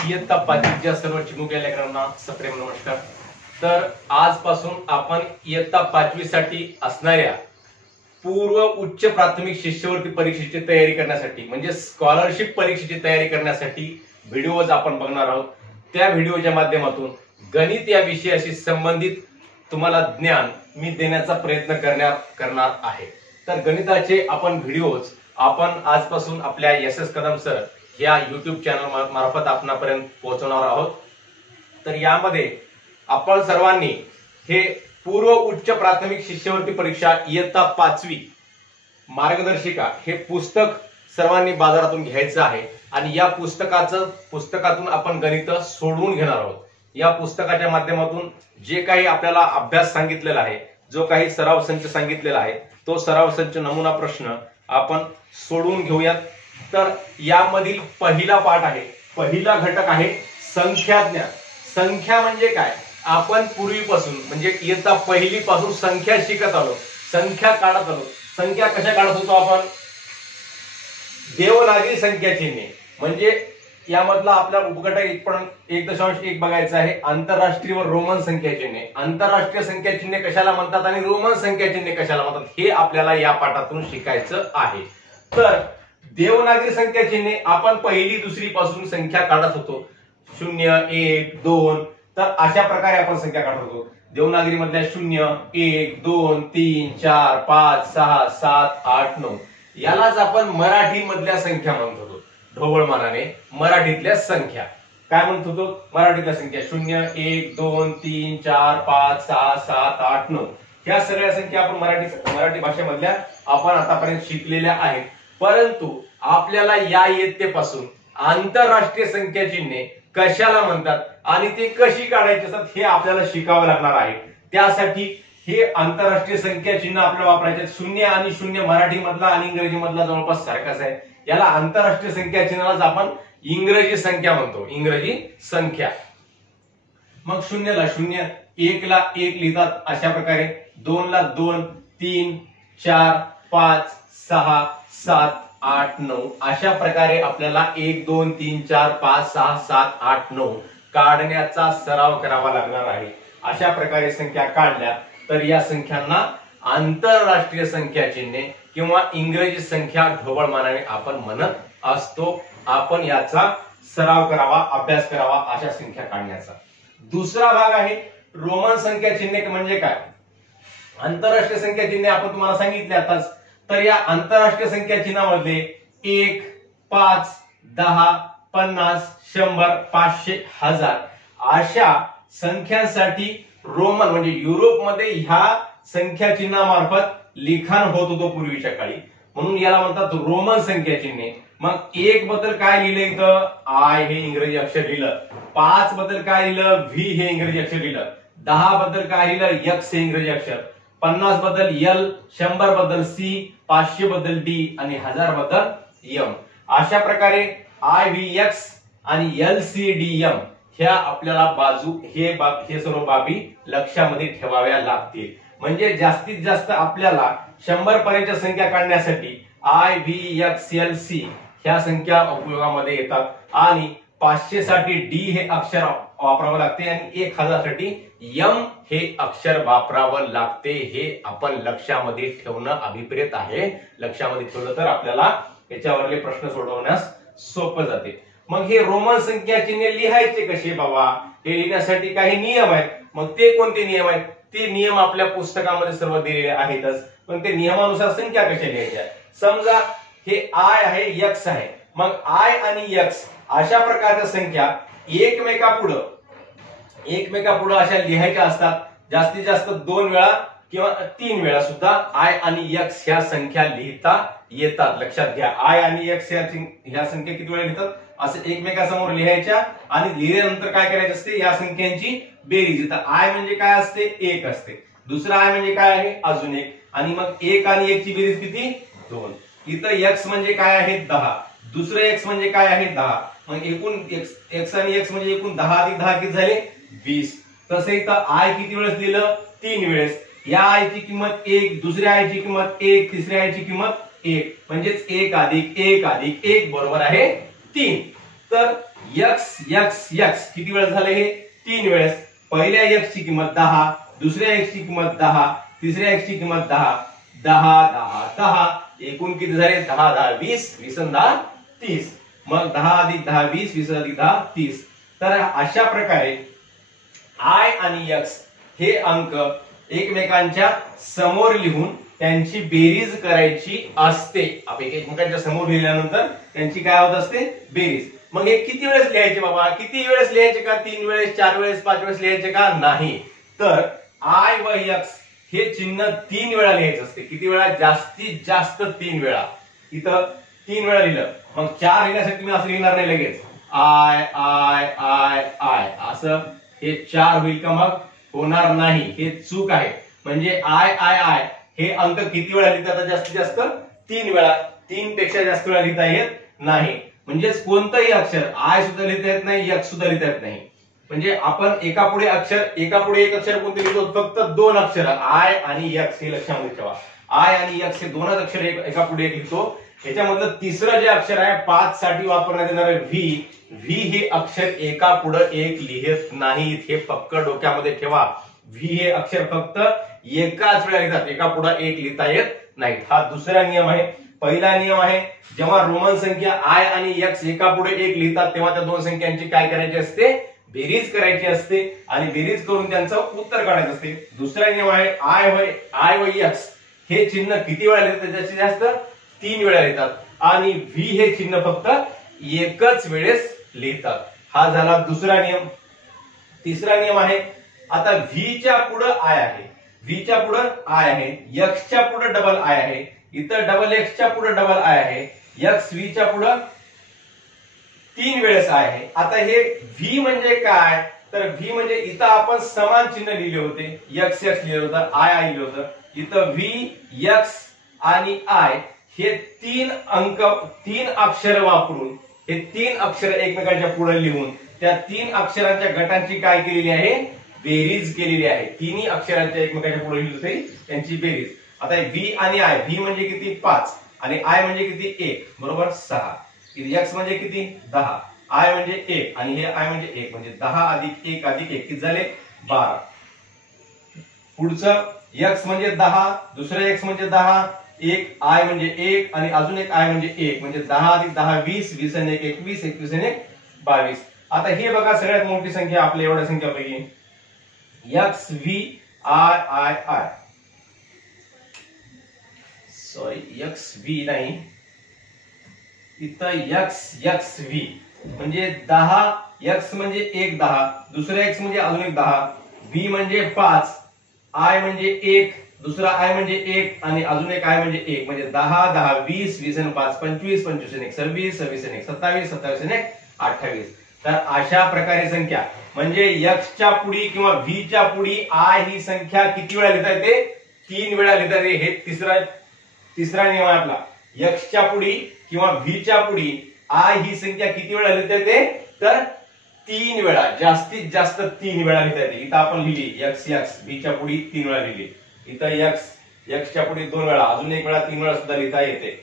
इयत्ता पाचवीच्या सर्व चिमुकल्या लेकरांना सप्रेम नमस्कार। तर आजपासून आपण इयत्ता पाचवीसाठी असणाऱ्या पूर्व उच्च प्राथमिक शिष्यवृत्ती परीक्षेची तयारी करण्यासाठी म्हणजे स्कॉलरशिप परीक्षेची तयारी करण्यासाठी व्हिडिओज आपण बघणार आहोत। त्या व्हिडिओच्या माध्यमातून गणित या विषयाशी संबंधित तुम्हाला ज्ञान मी देण्याचा प्रयत्न करणार आहे। तर गणिताचे आपण व्हिडिओज आपण आजपासून आपल्या एस कदम सर या YouTube चॅनल मार्फत आपणापर्यंत पोहोचवणार आहोत। तर यामध्ये आपण सर्वांनी हे पूर्व उच्च प्राथमिक शिष्यवृत्ती परीक्षा इयत्ता पाचवी मार्गदर्शिका हे पुस्तक सर्वांनी बाजारातून घ्यायचं आहे आणि या पुस्तकातून आपण गणित सोडवून घेणार आहोत। या पुस्तकाच्या माध्यमातून जे काही आपल्याला अभ्यास सांगितलेला आहे, जो काही सराव संच सांगितलेला आहे, तो सराव संच नमुना प्रश्न आपण सोडवून घेऊयात। तर यामधील पहिला पाठ आहे, पहिला घटक आहे संख्याज्ञान। संख्या म्हणजे काय? आपण पूर्वीपासून म्हणजे इयत्ता पहिली पासून संख्या शिकत आलो, संख्या काढत आलो। संख्या कशा काढत होतो आपण? देवनागरी संख्या चिन्हे म्हणजे यामधला आपला उपघटक पण 1.1 बघायचा आहे। आंतरराष्ट्रीय व रोमन संख्या चिन्हे, आंतरराष्ट्रीय संख्या चिन्हे कशाला म्हणतात आणि रोमन संख्या चिन्हे कशाला म्हणतात हे आपल्याला या पाठातून शिकायचं आहे। तर देवनागरी संख्या चिन्हे आपण पहिली दुसरी पासून संख्या काढत होतो, 0 1 2। तर अशा प्रकारे आपण संख्या काढत होतो। देवनागरी मधल्या 0 1 2 3 4 5 6 7 8 9 यालाच आपण मराठी मधल्या संख्या म्हणत होतो। ढोबळमानाने मराठीतल्या संख्या काय म्हणत होतो? मराठीतल्या संख्या 0 1 2 3 4 5 6 7 8 9 ह्या सगळ्या संख्या आपण मराठी भाषेमधल्या आपण आतापर्यंत शिकलेल्या आहेत। परंतु आपल्याला या इयत्तेपासून आंतरराष्ट्रीय संख्या चिन्हे कशाला म्हणतात आणि ते कशी काढायची असतात हे आपल्याला शिकावं लागणार आहे। त्यासाठी हे आंतरराष्ट्रीय संख्या चिन्ह आपल्याला वापरायचे। 0 आणि 0 मराठी मधला आणि इंग्रजी मधला जवळपास सारखाच आहे। याला आंतरराष्ट्रीय संख्या चिन्हालाच आपण इंग्रजी संख्या म्हणतो, इंग्रजी संख्या। मग 0 ला 0, 1 ला 1 लिहितात अशा प्रकारे, 2 ला 2, 3 4 5 6 7 8 9 अशा प्रकारे आपल्याला 1 2 3 4 5 6 7 8 9 काढण्याचा सराव करावा लागणार आहे। अशा प्रकारे संख्या काढल्या तर या संख्यांना आंतरराष्ट्रीय संख्या चिन्हे किंवा इंग्रजी संख्या ढोबळमानाने आपण म्हणत असतो। आपण याचा सराव करावा, अभ्यास करावा अशा संख्या काढण्याचा। दुसरा भाग आहे रोमन संख्या चिन्हे म्हणजे काय? आंतरराष्ट्रीय संख्या चिन्हे आपण तुम्हाला सांगितले आताच। तर या आंतरराष्ट्रीय संख्या चिन्हामध्ये 1 5 10 50 100 500 1000 अशा संख्यांसाठी रोमन म्हणजे युरोपमध्ये ह्या संख्या चिन्हामार्फत लिखाण होत होतं पूर्वीच्या काळी, म्हणून याला म्हणतात रोमन संख्या चिन्हे। मग 1 बद्दल काय लिहिलं इथं? आय हे इंग्रजी अक्षर लिहिलं। 5 बद्दल काय लिहिलं? व्ही हे इंग्रजी अक्षर लिहिलं। 10 बद्दल काय लिहिलं? एक्स हे इंग्रजी अक्षर। 50 बद्दल एल, 100 बद्दल सी, 500 बद्दल डी आणि 1000 बद्दल एम। अशा प्रकारे आय व्ही एक्स आणि एल सी डी एम ह्या आपल्याला बाजू हे सर्व बाबी लक्षामध्ये ठेवाव्या लागतील। म्हणजे जास्तीत जास्त आपल्याला 100 पर्यंतच्या संख्या काढण्यासाठी I V X L C ह्या संख्या उपयोगामध्ये येतात आणि 500 साठी डी हे अक्षर वापरावं लागते आणि 1000 साठी एम हे अक्षर वापरावं लागते। हे आपण लक्षामध्ये ठेवणं अभिप्रेत आहे। लक्षामध्ये ठेवलं तर आपल्याला याच्यावरले प्रश्न सोडवण्यास सोपं जाते। मग हे रोमन संख्या चिन्हे लिहायचे कसे बाबा? हे लिहिण्यासाठी काही नियम आहेत। मग ते कोणते नियम आहेत? ते नियम आपल्या पुस्तकामध्ये सर्व दिलेले आहेतच, पण ते नियमानुसार संख्या कशा लिहायच्या? समजा हे आय आहे, एक्स आहे, मग आय आणि एक्स अशा प्रकारच्या संख्या एकमेकापुढे अशा लिहायच्या असतात। जास्तीत जास्त 2 वेळा किंवा 3 वेळा सुद्धा आय आणि एक्स ह्या संख्या लिहिता येतात। लक्षात घ्या, आय आणि एक्स ह्या संख्या किती वेळा लिहितात? असे एकमेकासमोर लिहायच्या आणि लिहिल्यानंतर काय करायचं असते? या संख्यांची बेरीज। इथं आय म्हणजे काय असते? 1 असते। दुसरा आय म्हणजे काय आहे? अजून 1 आणि मग 1 आणि 1 ची बेरीज किती? 2। इथं एक्स म्हणजे काय आहे? 10। दुसरं एक्स म्हणजे काय आहे? 10। मग एकूण एक्स आणि एक्स म्हणजे एकूण 10 अधिक 10 किती झाले? 20। तसं इथं आय किती वेळेस लिहिलं? 3 वेळेस। या आयची किंमत 1, दुसऱ्या आयची किंमत 1, तिसऱ्या आयची किंमत 1 म्हणजेच 1 अधिक 1 अधिक 1 बरोबर आहे 3। तर यक्स यक्स यक्स किती वेळेस झाले हे 3 वेळेस. पहिल्या x ची किंमत 10, दुसऱ्या x ची किंमत 10, तिसऱ्या x ची किंमत 10, 10 10 10, एकूण किती झाले 10 10 20, 20 आणि 10 30. मग 10 अधिक 10 20, 20 अधिक 10 30. तर अशा प्रकारे आय आणि एक्स हे अंक एकमेकांच्या समोर लिहून त्यांची बेरीज करायची असते. आपण एकमेकांच्या समोर लिहिल्यानंतर त्यांची काय होत असते बेरीज. मग हे किती वेळेस लिहायचे बाबा, किती वेळेस लिहायचे का 3 वेळेस 4 वेळेस 5 वेळेस लिहायचे का नाही. तर आय व एक्स हे चिन्ह 3 वेळा लिहायचं असते. किती वेळा, जास्तीत जास्त 3 वेळा. इथं 3 वेळा लिहिलं, मग 4 लिहिण्यासाठी मी असं लिहिणार नाही लगेच आय आय आय आय असं. हे 4 होईल का, मग होणार नाही, हे चूक आहे. म्हणजे आय आय आय हे अंक किती वेळा लिहितात, जास्तीत जास्त 3 वेळा. 3 पेक्षा जास्त वेळा लिहिता येत नाही. म्हणजेच कोणतंही अक्षर आय सुद्धा लिहिता येत नाही, एक्स सुद्धा लिहिता येत नाही. म्हणजे आपण एकापुढे एक अक्षर कोणते लिहितो, फक्त 2 अक्षर आय आणि एक्स हे लक्षामध्ये ठेवा. आय आणि एक्स हे 2च अक्षर एकापुढे एक लिहितो. ह्याच्यामधलं तिसरं जे अक्षर आहे 5 साठी वापरण्यात येणारे व्ही हे अक्षर एकापुढे एक लिहित नाहीत. हे पक्क डोक्यामध्ये ठेवा. व्ही हे अक्षर फक्त एकाच वेळा लिहितात, एकापुढे एक लिहिता येत नाहीत. हा दुसरा नियम आहे. पहिला नियम आहे, जेव्हा रोमन संख्या आय आणि एक्स एकापुढे एक लिहितात तेव्हा त्या 2 संख्यांची काय करायची असते, बेरीज करायची असते आणि बेरीज करून त्यांचं उत्तर काढायचं असते. दुसरा नियम आहे, आय व एक्स हे चिन्ह किती वेळा लिहितात, जास्तीत जास्त 3 वेळा लिहितात आणि व्ही हे चिन्ह फक्त एकच वेळेस लिहितात. हा झाला दुसरा नियम. तिसरा नियम आहे, आता व्हीच्या पुढे आय आहे, व्हीच्या पुढे आय आहे, एक्सच्या पुढे डबल आय आहे, इथं डबल एक्सच्या पुढे डबल आय आहे, एक्स व्हीच्या पुढे 3 वेळेस आय आहे. आता हे व्ही म्हणजे काय, तर व्ही म्हणजे इथं आपण समान चिन्ह लिहिले होते, एक्स एक्स लिहिलं होतं, आय आय लिहिलं होतं. इथं व्ही एक्स आणि आय हे 3 अक्षर वापरून हे 3 अक्षर एकमेकांच्या पुढे लिहून त्या 3 अक्षरांच्या गटांची काय केलेली आहे, बेरीज केलेली आहे. 3 अक्षरांच्या एकमेकांच्या पुढे लिहिली होती त्यांची बेरीज. आता व्ही आणि आय, व्ही म्हणजे किती 5 आणि आय म्हणजे किती 1, बरोबर 6. एक्स म्हणजे किती 10, आय म्हणजे 1 आणि हे आय म्हणजे 1, म्हणजे 10 अधिक 1 अधिक 1 किती झाले 12. पुढचं एक्स म्हणजे 10, दुसरं एक्स म्हणजे 10, एक आय म्हणजे 1 आणि अजून एक आय म्हणजे 1, म्हणजे 10 अधिक 10 20, 20 आणि 1 21, 21 आणि 1 22. आता हे बघा सगळ्यात मोठी संख्या आपल्या एवढ्या संख्यापैकी X V I I I, sorry X V नाही, इथं एक्स एक्स व्ही म्हणजे 10, एक्स म्हणजे 1 10, दुसरा एक्स म्हणजे अजून एक 10, व्ही म्हणजे 5, आय म्हणजे 1, दुसरा आय म्हणजे 1 आणि अजून एक आय म्हणजे 1, म्हणजे 10 10 20, 20 आणि 5 25, 25 आणि 1 26, 26 आणि 1 27, 27 आणि 1 28. तर अशा प्रकारे संख्या म्हणजे एक्सच्या पुढी किंवा व्हीच्या पुढी आय ही संख्या किती वेळा लिहिता येते, 3 वेळा लिहिता येते. हे तिसरा नियम आहे आपला. एक्सच्या पुढी किंवा व्हीच्या पुढी आय ही संख्या किती वेळा लिहिता येते, तर 3 वेळा, जास्तीत जास्त 3 वेळा लिहिता येते. इथं आपण लिहिली एक्स एक्स, व्हीच्या पुढी 3 वेळा लिहिली, इथं एक्सच्या पुढे 2 वेळा, अजून 1 वेळा, 3 वेळा सुद्धा लिहिता येते.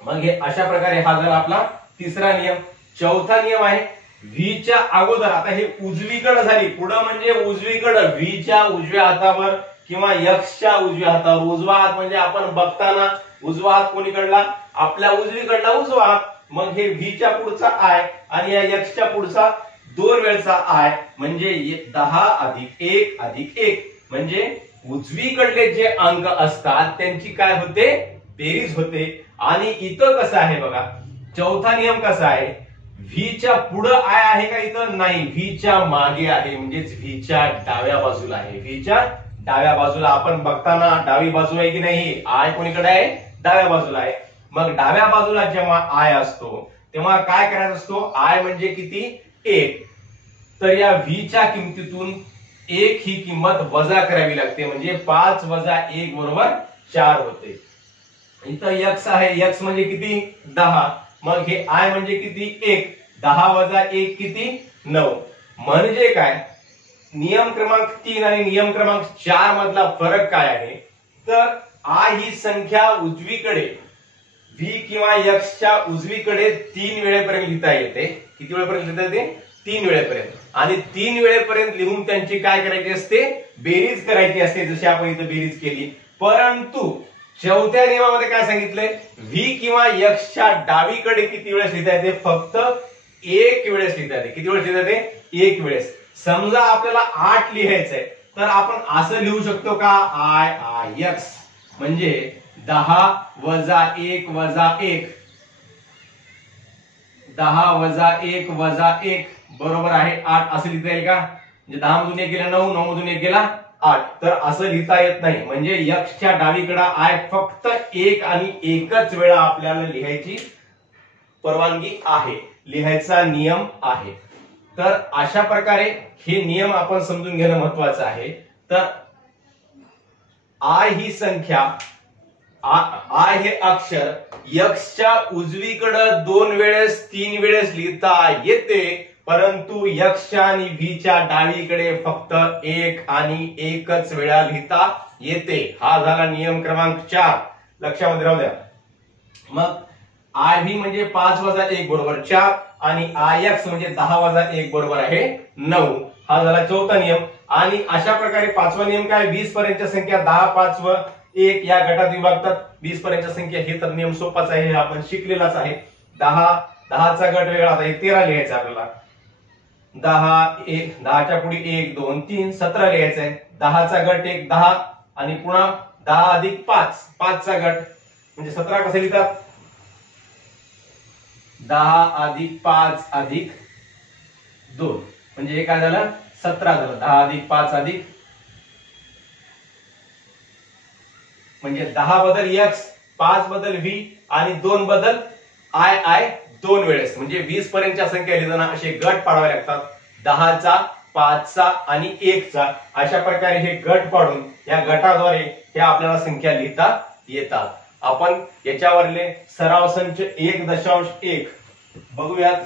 मग हे अशा प्रकारे हा झाला आपला तिसरा नियम. चौथा नियम आहे, व्हीच्या अगोदर, आता हे उजवीकडे झाली, पुढं म्हणजे उजवीकडे, व्हीच्या उजव्या हातावर किंवा एक्सच्या उजव्या हातावर. उजवा हात म्हणजे आपण बघताना उजवा हात कोणीकडला, आपल्या उजवीकडला उजवा हात. मग हे व्हीच्या पुढचा आय आणि या एक्सच्या पुढचा 2 वेळचा आय, म्हणजे 10 अधिक 1 अधिक 1, म्हणजे उजवीकडले जे अंक असतात त्यांची काय होते, बेरीज होते. आणि इथं कसं आहे बघा, चौथा नियम कसा आहे, व्हीच्या पुढे आय आहे का, इथं नाही, व्हीच्या मागे आहे, म्हणजेच व्हीच्या डाव्या बाजूला आहे. व्हीच्या डाव्या बाजूला आपण बघताना डावी बाजू आहे की नाही, आय कोणीकडे आहे, डाव्या बाजूला आहे. मग डाव्या बाजूला जेव्हा आय असतो तेव्हा काय करायचं असतो, आय म्हणजे किती 1, तर या व्हीच्या किमतीतून 1 ही किंमत वजा करावी लागते, म्हणजे 5 वजा 1 बरोबर 4 होते. इथं एक्स आहे, एक्स म्हणजे किती 10, मग हे आय म्हणजे किती 1, 10 वजा 1 किती 9. म्हणजे काय, नियम क्रमांक 3 आणि नियम क्रमांक 4 मधला फरक काय आहे, तर आय ही संख्या उजवीकडे, व्ही किंवा एक्सच्या उजवीकडे 3 वेळेपर्यंत लिहिता येते. किती वेळेपर्यंत लिहिता येते? 3 वेळेपर्यंत. आणि 3 वेळेपर्यंत लिहून त्यांची काय करायची असते? बेरीज करायची असते, जशी आपण इथं बेरीज केली. परंतु चौथ्या नियमामध्ये काय सांगितलंय? व्ही किंवा एक्सच्या डावीकडे किती वेळेस लिहिता येते? फक्त 1 वेळेस लिहिता येते. किती वेळेस लिहिता येते? 1 वेळेस. समजा आपल्याला 8 लिहायचंय तर आपण असं लिहू शकतो का? आय एक्स म्हणजे 10 वजा 1 वजा 1, 10 वजा 1 वजा 1 बरोबर आहे 8 असं लिहिता येईल का? म्हणजे 10 मधून 1 गेला 9, 9 मधून 1 गेला 8. तर असं लिहिता येत नाही. म्हणजे एक्सच्या डावीकडे आय फक्त 1 आणि एकच वेळा आपल्याला लिहायची परवानगी आहे, लिहायचा नियम आहे. तर अशा प्रकारे हे नियम आपण समजून घेणं महत्वाचं आहे. तर आय ही संख्या, आय हे अक्षर एक्सच्या उजवीकडे 2 वेळेस 3 वेळेस लिहिता येते, परंतु एक्सच्या आणि व्हीच्या डावीकडे फक्त 1 आणि एकच वेळा लिहिता येते. हा झाला नियम क्रमांक 4, लक्षामध्ये राहू द्या. मग आय व्ही म्हणजे 5 वजा 1 बरोबर 4 आणि आय एक्स म्हणजे 10 वजा 1 बरोबर आहे 9. हा झाला चौथा नियम. आणि अशा प्रकारे पाचवा नियम काय? 20 पर्यंतच्या संख्या 10, 5 व 1 या गटात विभागतात. 20 पर्यंतच्या संख्या हे तर नियम सोपाच आहे, हे आपण शिकलेलाच आहे. 10चा गट वेगळा, आता 13 लिहायचा आपल्याला. 10च्या पुढे 1 2 3 17 लिहायचं आहे. 10चा गट 1 10 आणि पुन्हा 10 अधिक 5 5चा गट म्हणजे 17 कसं लिहितात? 10 अधिक 5 अधिक 2 म्हणजे हे काय झालं? 17 झालं. 10 अधिक 5 अधिक म्हणजे 10 बदल एक्स, 5 बदल व्ही आणि 2 बदल आय 2 वेळेस. म्हणजे 20 पर्यंतच्या संख्या लिहिताना असे गट पाडावे लागतात. 10चा, 5चा आणि 1चा अशा प्रकारे हे गट पाडून या गटाद्वारे हे आपल्याला संख्या लिहिता येतात. आपण याच्यावरले सराव संच 1.1 बघूयात.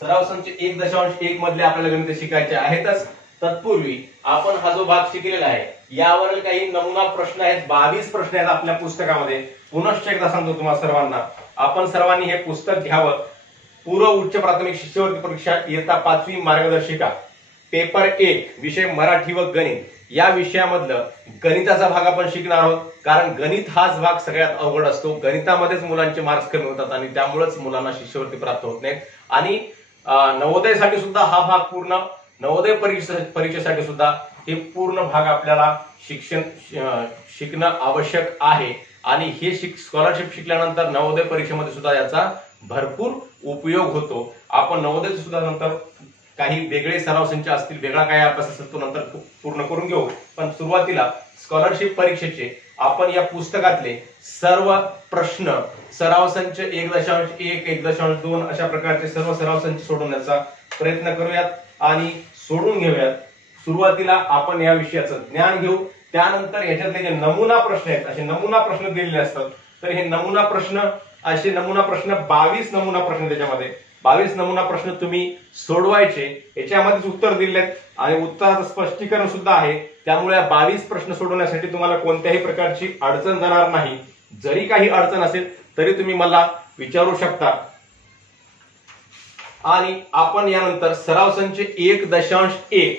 सराव संच 1.1 मधले आपल्याला गणित शिकायचे आहेतच. तत्पूर्वी आपण हा जो भाग शिकलेला आहे यावरील काही नमुना प्रश्न आहेत. 22 प्रश्न आहेत आपल्या पुस्तकामध्ये. पुनश्च एकदा सांगतो तुम्हाला सर्वांना, आपण सर्वांनी हे पुस्तक घ्यावं. पूर्व उच्च प्राथमिक शिष्यवृत्ती परीक्षा इयत्ता 5वी मार्गदर्शिका पेपर 1 विषय मराठी व गणित या विषयामधलं गणिताचा भाग आपण शिकणार आहोत. कारण गणित हाच भाग सगळ्यात अवघड असतो. गणितामध्येच मुलांचे मार्क्स कमी होतात आणि त्यामुळेच मुलांना शिष्यवृत्ती प्राप्त होत नाहीत. आणि नवोदयसाठी सुद्धा हा भाग पूर्ण, नवोदय परीक्षेसाठी सुद्धा हे पूर्ण भाग आपल्याला शिकणं आवश्यक आहे. आणि हे स्कॉलरशिप शिकल्यानंतर नवोदय परीक्षेमध्ये सुद्धा याचा भरपूर उपयोग होतो. आपण नवोदय सुद्धा नंतर काही वेगळे सराव संच असतील, वेगळा काय अभ्यास असेल तो नंतर पूर्ण करून घेऊ. पण सुरुवातीला स्कॉलरशिप परीक्षेचे आपण या पुस्तकातले सर्व प्रश्न सराव संच 1.1 1.2 अशा प्रकारचे सर्व सराव संच सोडवण्याचा प्रयत्न करूयात आणि सोडून घेऊयात. सुरुवातीला आपण या विषयाचं ज्ञान घेऊ. त्यानंतर याच्यातले जे नमुना प्रश्न आहेत, असे नमुना प्रश्न दिलेले असतात. तर हे नमुना प्रश्न, असे नमुना प्रश्न 22 नमुना प्रश्न, त्याच्यामध्ये 22 नमुना प्रश्न तुम्ही सोडवायचे. याच्यामध्येच उत्तर दिले आहेत आणि उत्तराचं स्पष्टीकरण सुद्धा आहे. त्यामुळे 22 प्रश्न सोडवण्यासाठी तुम्हाला कोणत्याही प्रकारची अडचण जाणार नाही. जरी काही अडचण असेल तरी तुम्ही मला विचारू शकता. आणि आपण यानंतर सराव संच 1.1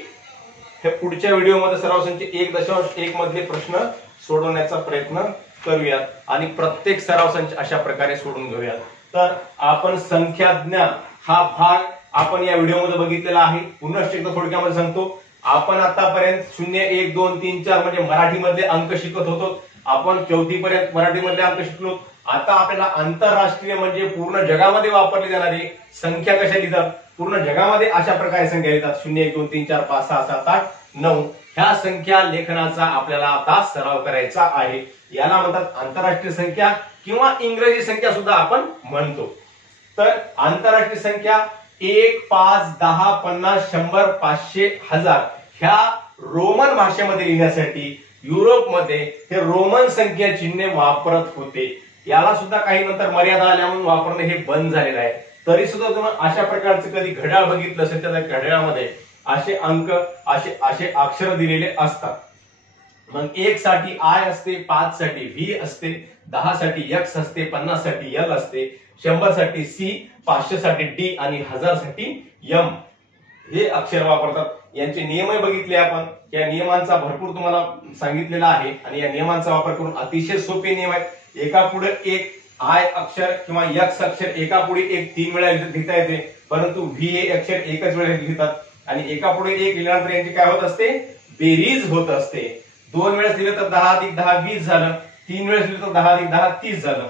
हे पुढच्या व्हिडिओमध्ये सराव संच 1.1 मधले प्रश्न सोडवण्याचा प्रयत्न करूयात आणि प्रत्येक सराव संच अशा प्रकारे सोडून घेऊयात. तर आपण संख्याज्ञान हा भाग आपण या व्हिडिओमध्ये बघितलेला आहे. पुन्हा एकदा थोडक्यामध्ये सांगतो. आपण आतापर्यंत 0 1 2 3 4 म्हणजे मराठीमधले अंक शिकत होतो. आपण 4थी पर्यंत मराठीमधले अंक शिकलो. आता आपल्याला आंतरराष्ट्रीय म्हणजे पूर्ण जगामध्ये वापरली जाणारी संख्या कशा लिहितात, पूर्ण जगामध्ये अशा प्रकारे संख्या लिहितात. 0 1 2 3 4 5 6 7 8 9 ह्या संख्या लेखनाचा आपल्याला आता सराव करायचा आहे. याला म्हणतात आंतरराष्ट्रीय संख्या किंवा इंग्रजी संख्या सुद्धा आपण म्हणतो. तर आंतरराष्ट्रीय संख्या 1 5 10 50 100 500 1000 ह्या रोमन भाषेमध्ये लिहिण्यासाठी युरोपमध्ये हे रोमन संख्या चिन्ह वापरत होते. याला सुद्धा काही नंतर मर्यादा आल्या म्हणून वापरणे हे बंद झालेलं आहे. तरी सुद्धा तुम्ही अशा प्रकारचं कधी घड्याळ बघितलं असेल, त्या घड्याळामध्ये असे अंक, असे अक्षर दिलेले असतात. मग 1 साठी आय असते, 5 साठी व्ही असते, 10 साठी एक्स असते, 50 साठी एल असते, 100 साठी सी, 500 साठी डी आणि 1000 साठी एम हे अक्षर वापरतात. यांचे नियमही बघितले आपण. या नियमांचा भरपूर तुम्हाला सांगितलेला आहे आणि या नियमांचा वापर करून अतिशय सोपे नियम आहेत. एका पुढे एक आय अक्षर किंवा एक्स अक्षर एका पुढे एक 3 वेळा लिहिता येते, परंतु व्ही हे अक्षर एकच वेळा लिहितात आणि एका पुढे एक लिहिल्यानंतर यांची काय होत असते, बेरीज होत असते. 2 वेळेस लिहिले तर 10 अधिक 10 20 झालं, 3 वेळेस लिहिले तर 10 अधिक 10 30 झालं.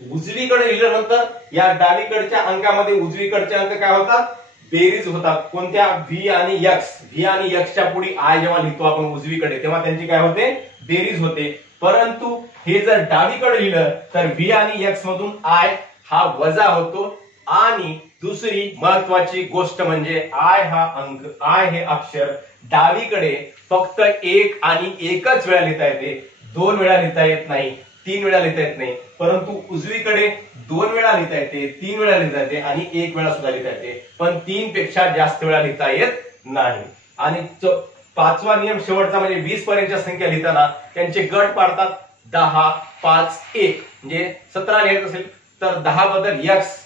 उजवीकडे लिहिल्यानंतर या डावीकडच्या अंकामध्ये उजवीकडचे अंक काय होतात, बेरीज होतात. कोणत्या, व्ही आणि एक्स. व्ही आणि एक्सच्या पुढे आय जेव्हा लिहितो आपण उजवीकडे तेव्हा त्यांची काय होते, बेरीज होते. परंतु हे जर डावीकडे लिहिलं तर व्ही आणि एक्स मधून आय हा वजा होतो. आणि दुसरी महत्वाची गोष्ट म्हणजे आय हा अंक, आय हे अक्षर डावीकडे फक्त एक आणि एकच वेळा लिहिता येते, 2 वेळा लिहिता येत नाही, 3 वेळा लिहिता येत नाही. परंतु उजवीकडे 2 वेळा लिहिता येते, 3 वेळा लिहिता येते आणि 1 वेळा सुद्धा लिहिता येते, पण 3 पेक्षा जास्त वेळा लिहिता येत नाही. आणि 5वा नियम शेवटचा म्हणजे 20 पर्यंतच्या संख्या लिहिताना त्यांचे गट पाडतात. 10 5 1 म्हणजे 17 लिहायचं असेल तर 10 बद्दल एक्स,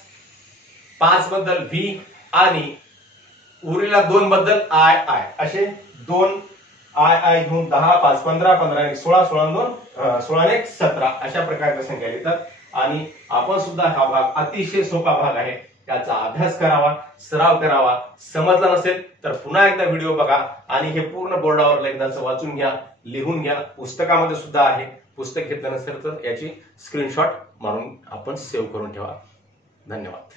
5 बद्दल व्ही आणि उरलेला 2 बद्दल आय आय, असे 2 आय आय घेऊन 10 5 15 15 16 16 2 16 1 17 अशा प्रकारच्या संख्या लिहितात. आणि आपण सुद्धा हा भाग अतिशय सोपा भाग आहे, त्याचा अभ्यास करावा, सराव करावा. समजला नसेल तर पुन्हा एकदा व्हिडिओ बघा आणि हे पूर्ण बोर्डावर एकदाच वाचून घ्या, लिहून घ्या. पुस्तकामध्ये सुद्धा आहे. पुस्तक घेतलं नसेल तर याची स्क्रीनशॉट मारून आपण सेव्ह करून ठेवा. धन्यवाद.